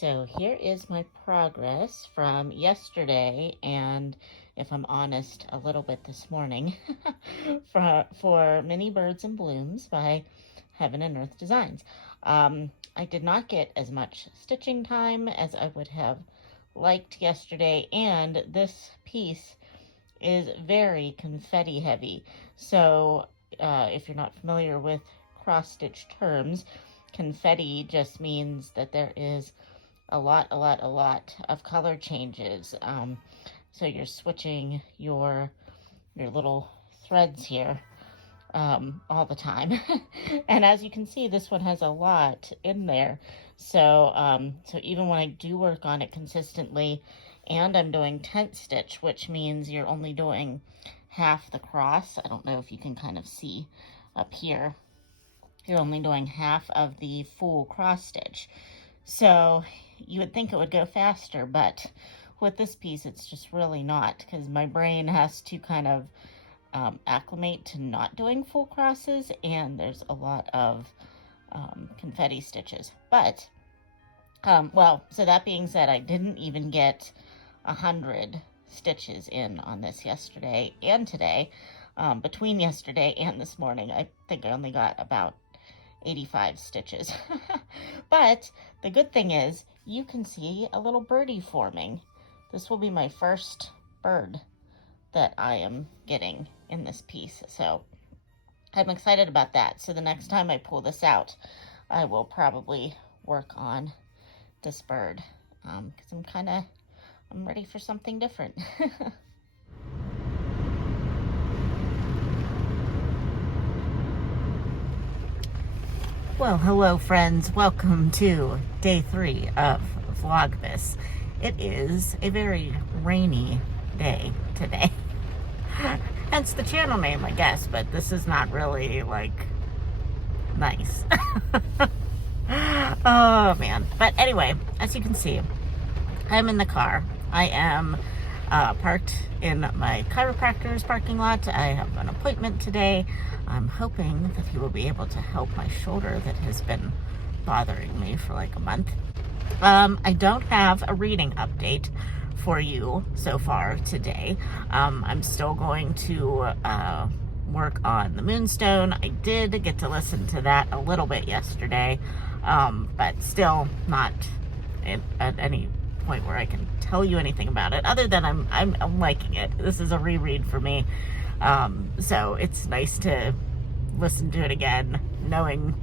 So here is my progress from yesterday, and if I'm honest, a little bit this morning, for Mini Birds and Blooms by Heaven and Earth Designs. I did not get as much stitching time as I would have liked yesterday, and this piece is very confetti heavy. So if you're not familiar with cross-stitch terms, confetti just means that there is a lot of color changes. So you're switching your little threads here all the time. And as you can see, this one has a lot in there. So even when I do work on it consistently, and I'm doing tent stitch, which means you're only doing half the cross. I don't know if you can kind of see up here. You're only doing half of the full cross stitch. So you would think it would go faster, but with this piece, it's just really not, because my brain has to kind of acclimate to not doing full crosses, and there's a lot of confetti stitches. But, well, so that being said, I didn't even get 100 stitches in on this yesterday and today. Between yesterday and this morning, I think I only got about 85 stitches. But the good thing is you can see a little birdie forming. This will be my first bird that I am getting in this piece, so I'm excited about that. So the next time I pull this out, I will probably work on this bird, because I'm ready for something different. Well, hello friends. Welcome to day 3 of Vlogmas. It is a very rainy day today. Hence the channel name, I guess, but this is not really, like, nice. Oh, man. But anyway, as you can see, I'm in the car. I am parked in my chiropractor's parking lot. I have an appointment today. I'm hoping that he will be able to help my shoulder that has been bothering me for like a month. I don't have a reading update for you so far today. I'm still going to work on the Moonstone. I did get to listen to that a little bit yesterday, but still not at any point where I can tell you anything about it, other than I'm liking it. This is a reread for me, so it's nice to listen to it again, knowing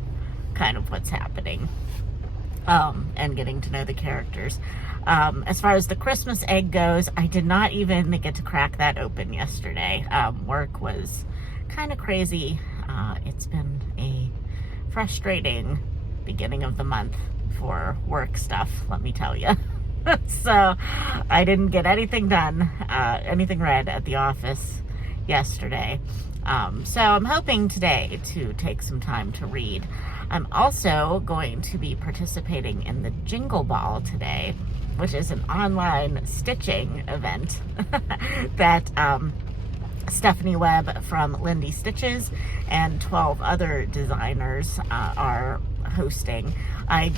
kind of what's happening, and getting to know the characters. As far as the Christmas egg goes, I did not even get to crack that open yesterday. Work was kind of crazy. It's been a frustrating beginning of the month for work stuff, let me tell you. So I didn't get anything done, anything read at the office yesterday. So I'm hoping today to take some time to read. I'm also going to be participating in the Jingle Ball today, which is an online stitching event that Stephanie Webb from Lindy Stitches and 12 other designers are hosting. I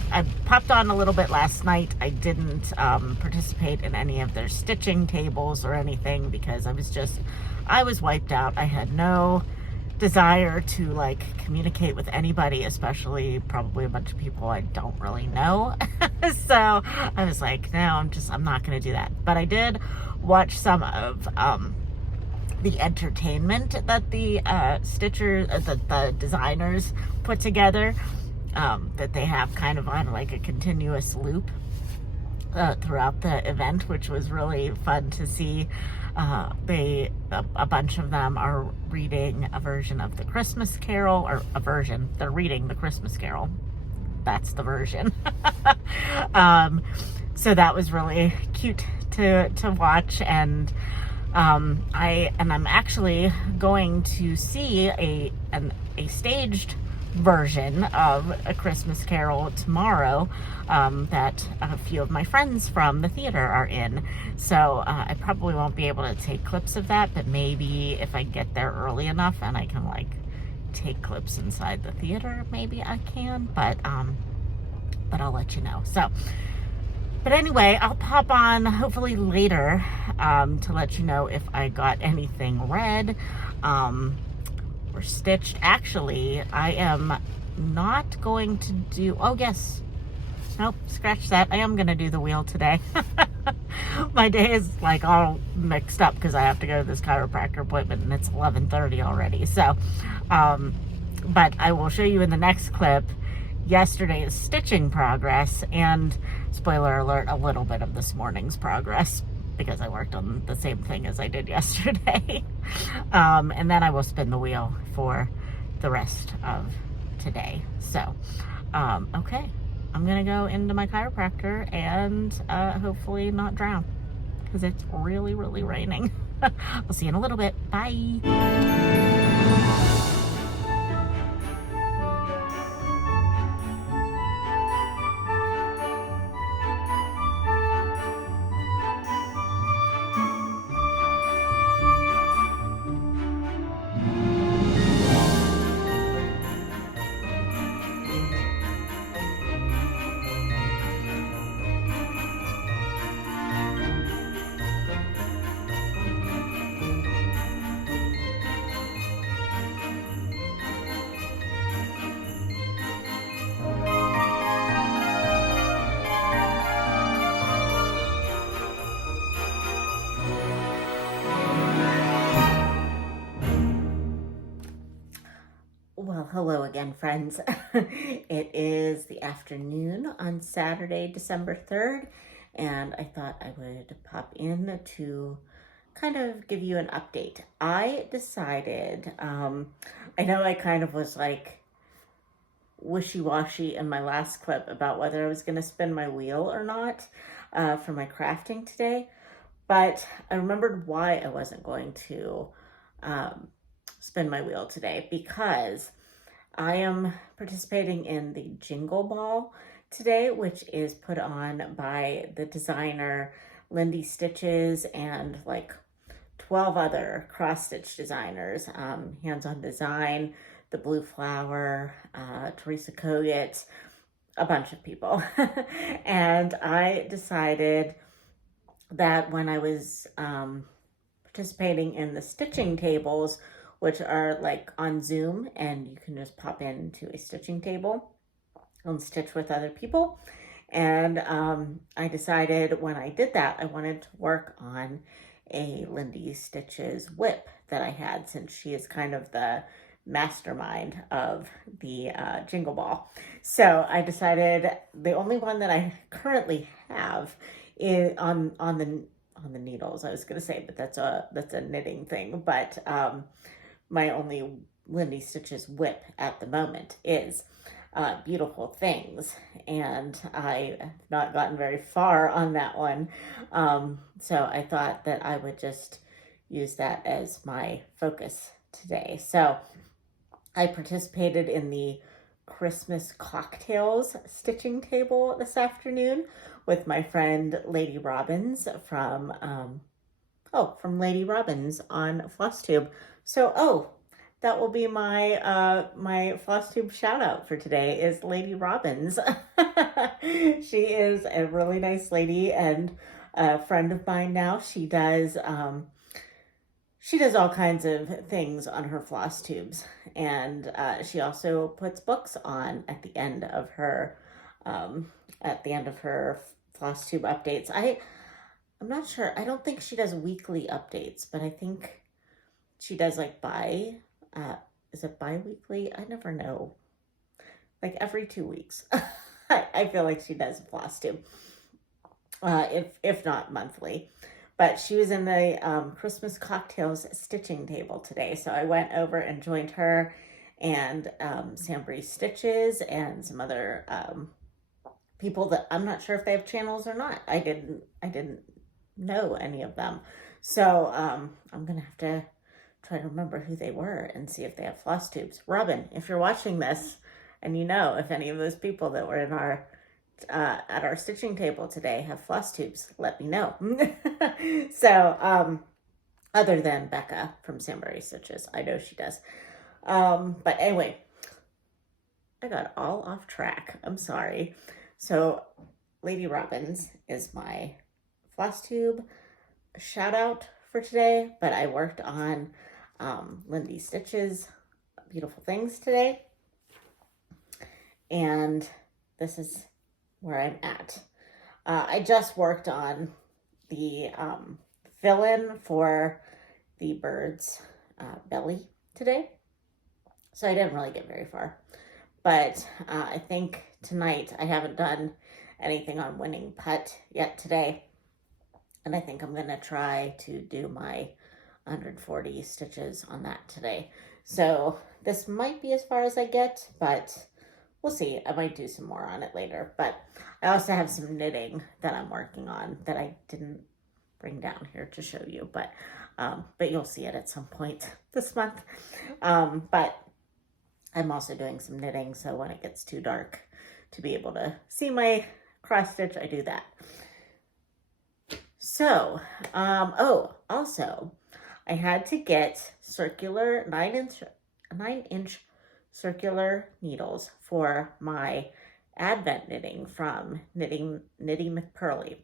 popped on a little bit last night. I didn't participate in any of their stitching tables or anything because I was wiped out. I had no desire to like communicate with anybody, especially probably a bunch of people I don't really know. So I was like, no, I'm not going to do that. But I did watch some of the entertainment that the the designers put together, that they have kind of on like a continuous loop throughout the event, which was really fun to see. A bunch of them are reading a version of the Christmas Carol, or they're reading the Christmas Carol. That's the version. So that was really cute to watch, and I'm actually going to see a staged version of A Christmas Carol tomorrow, that a few of my friends from the theater are in. So I probably won't be able to take clips of that, but maybe if I get there early enough and I can like take clips inside the theater, maybe I can, but I'll let you know. So But anyway, I'll pop on hopefully later to let you know if I got anything read or stitched. Actually, I am not going to do, oh yes, nope, scratch that. I am going to do the wheel today. My day is like all mixed up because I have to go to this chiropractor appointment and it's 11:30 already. So, but I will show you in the next clip yesterday's stitching progress and, spoiler alert, a little bit of this morning's progress because I worked on the same thing as I did yesterday. And then I will spin the wheel for the rest of today. So, okay, I'm gonna go into my chiropractor and hopefully not drown because it's really, really raining. I'll see you in a little bit. Bye. Well, hello again, friends. It is the afternoon on Saturday, December 3rd, and I thought I would pop in to kind of give you an update. I decided, I know I kind of was like wishy-washy in my last clip about whether I was going to spin my wheel or not for my crafting today, but I remembered why I wasn't going to spin my wheel today, because I am participating in the Jingle Ball today, which is put on by the designer Lindy Stitches and like 12 other cross-stitch designers, Hands-On Design, The Blue Flower, Teresa Koget, a bunch of people. And I decided that when I was participating in the stitching tables, which are like on Zoom, and you can just pop into a stitching table and stitch with other people. And I decided when I did that, I wanted to work on a Lindy Stitches whip that I had, since she is kind of the mastermind of the Jingle Ball. So I decided the only one that I currently have is on the needles, I was going to say, but that's a knitting thing. But my only Lindy Stitches whip at the moment is Beautiful Things, and I have not gotten very far on that one. So I thought that I would just use that as my focus today. So I participated in the Christmas cocktails stitching table this afternoon with my friend Lady Robbins from Lady Robbins on FlossTube. So, that will be my my FlossTube shout out for today is Lady Robbins. She is a really nice lady and a friend of mine now. She does all kinds of things on her floss tubes, and she also puts books on at the end of her floss tube updates. I'm not sure. I don't think she does weekly updates, but I think she does like is it bi-weekly? I never know. Like every 2 weeks. I feel like she does a floss tube. If not monthly. But she was in the Christmas cocktails stitching table today. So I went over and joined her and Sam Breeze Stitches and some other people that I'm not sure if they have channels or not. I didn't know any of them. So I'm going to have to try to remember who they were and see if they have floss tubes. Robin, if you're watching this and you know if any of those people that were in our at our stitching table today have floss tubes, let me know. So other than Becca from Sambury Stitches, I know she does. But anyway, I got all off track. I'm sorry. So Lady Robin's is my floss tube shout out for today, but I worked on Lindy Stitch's Beautiful Things today, and this is where I'm at. I just worked on the fill-in for the bird's belly today, so I didn't really get very far. But I think tonight I haven't done anything on winning putt yet today, and I think I'm going to try to do my 140 stitches on that today. So this might be as far as I get, but we'll see. I might do some more on it later. But I also have some knitting that I'm working on that I didn't bring down here to show you, but you'll see it at some point this month. But I'm also doing some knitting, so when it gets too dark to be able to see my cross stitch, I do that. So, also, I had to get circular 9-inch circular needles for my Advent knitting from Knitting McPurley,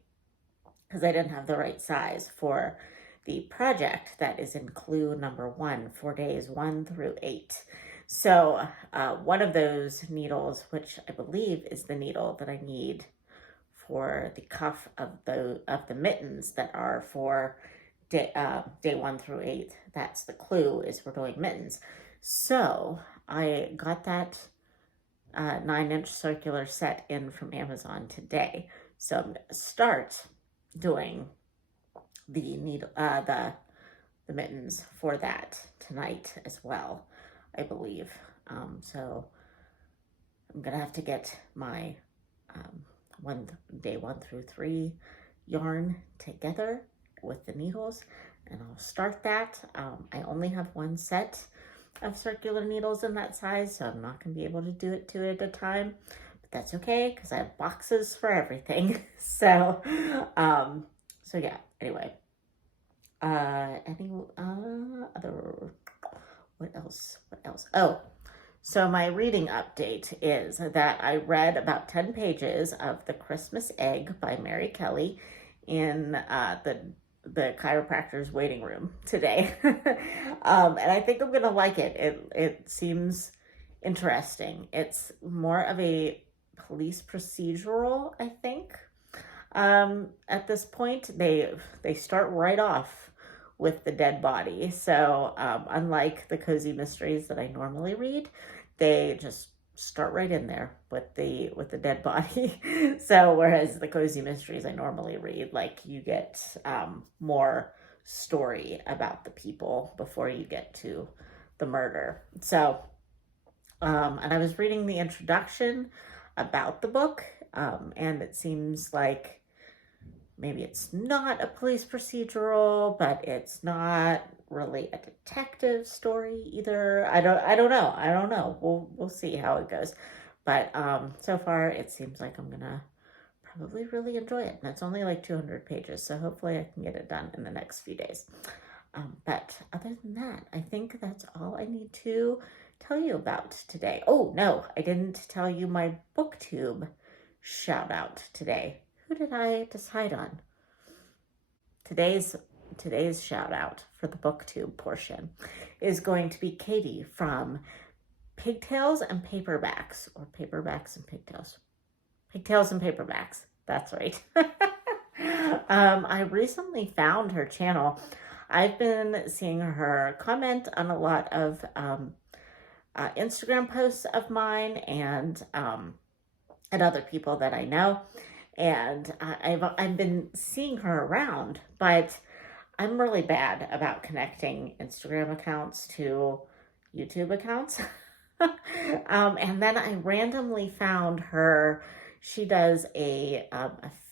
because I didn't have the right size for the project that is in clue number 1 for days 1 through 8. So one of those needles, which I believe is the needle that I need for the cuff of the mittens that are for day 1 through 8, that's the clue, is we're doing mittens. So I got that 9-inch circular set in from Amazon today. So I'm going to start doing the needle, the mittens for that tonight as well, I believe. So I'm gonna have to get my day 1 through 3 yarn together with the needles, and I'll start that. I only have one set of circular needles in that size, so I'm not gonna be able to do it 2 at a time, but that's okay because I have boxes for everything. So yeah, anyway. Any other, what else? Oh, so my reading update is that I read about 10 pages of The Christmas Egg by Mary Kelly in the chiropractor's waiting room today. And I think I'm gonna like it. It seems interesting. It's more of a police procedural, I think. At this point, they start right off with the dead body. So unlike the cozy mysteries that I normally read, they just start right in there with the dead body. So whereas the cozy mysteries I normally read, like, you get more story about the people before you get to the murder. So and I was reading the introduction about the book, and it seems like maybe it's not a police procedural, but it's not really a detective story either. I don't know. We'll see how it goes. But so far it seems like I'm gonna probably really enjoy it. And it's only like 200 pages, so hopefully I can get it done in the next few days. But other than that, I think that's all I need to tell you about today. Oh no, I didn't tell you my booktube shout out today. Who did I decide on? Today's shout out for the booktube portion is going to be Katie from Pigtails and Paperbacks, or Paperbacks and Pigtails. Pigtails and Paperbacks, that's right. I recently found her channel. I've been seeing her comment on a lot of Instagram posts of mine and other people that I know. And I've been seeing her around, but I'm really bad about connecting Instagram accounts to YouTube accounts. And then I randomly found her. She does a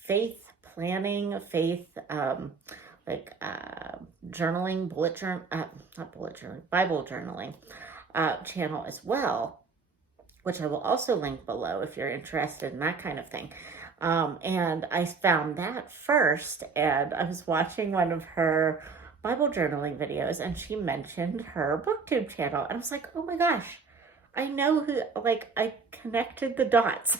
faith planning, journaling, Bible journaling channel as well, which I will also link below if you're interested in that kind of thing. And I found that first, and I was watching one of her Bible journaling videos, and she mentioned her booktube channel, and I was like, oh my gosh, I know who, like, I connected the dots.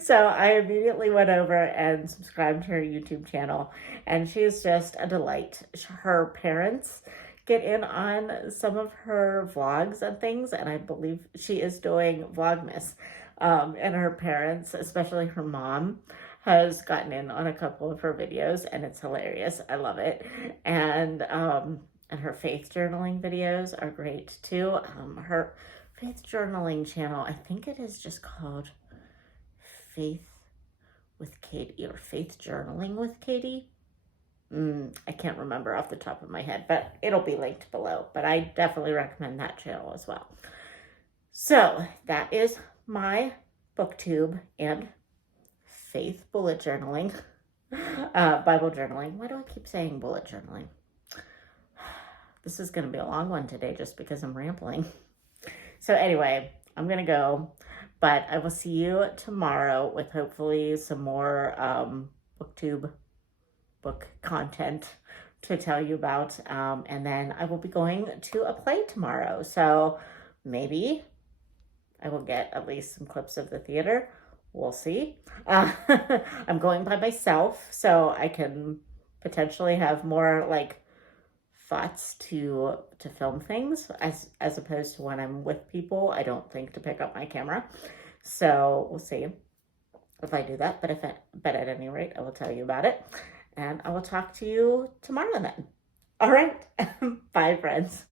So I immediately went over and subscribed to her YouTube channel, and she is just a delight. Her parents get in on some of her vlogs and things, and I believe she is doing Vlogmas. And her parents, especially her mom, has gotten in on a couple of her videos, and it's hilarious. I love it. And her faith journaling videos are great too. Her faith journaling channel, I think it is just called Faith with Katie or Faith Journaling with Katie. I can't remember off the top of my head, but it'll be linked below. But I definitely recommend that channel as well. So that is my booktube and faith bullet journaling, Bible journaling. Why do I keep saying bullet journaling? This is going to be a long one today just because I'm rambling. So anyway, I'm going to go, but I will see you tomorrow with hopefully some more booktube book content to tell you about. And then I will be going to a play tomorrow. So maybe I will get at least some clips of the theater. We'll see. I'm going by myself, so I can potentially have more like thoughts to film things as opposed to when I'm with people. I don't think to pick up my camera. So we'll see if I do that. But at any rate, I will tell you about it. And I will talk to you tomorrow then. All right. Bye, friends.